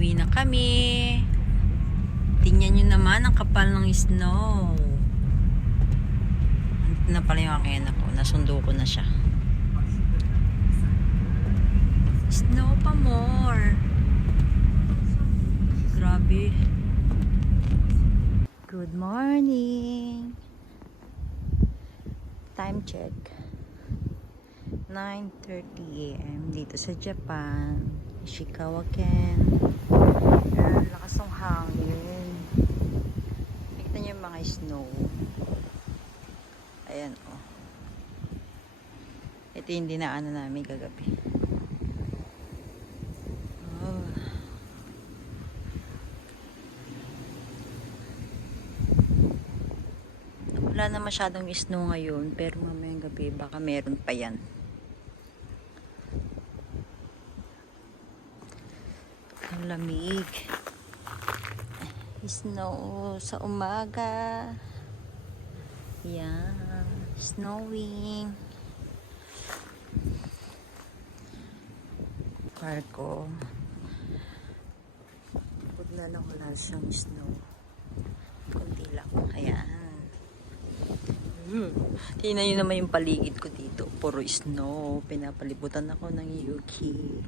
Uwi na kami. Tingnan nyo naman ang kapal ng snow. Andito na pala yung aking anak ko. Nasundo ko na siya. Snow pa more. Grabe. Good morning. Time check. 9:30 AM dito sa Japan. Ishikawa Ken. Ayan, lakas ng hangin. Nakita niyo yung mga snow. Ayan, oh. Ito yung dinaanan namin kagabi. Oh. Wala na masyadong snow ngayon, pero mamayang gabi baka meron pa yan. Ang lamig. Snow sa umaga. Yan. Snowing. Car ko. Pagod na lang wala siyang snow. Kunti lang. Ayan. Tingnan nyo naman yung paligid ko dito. Puro snow. Pinapalibutan ako ng Yuki.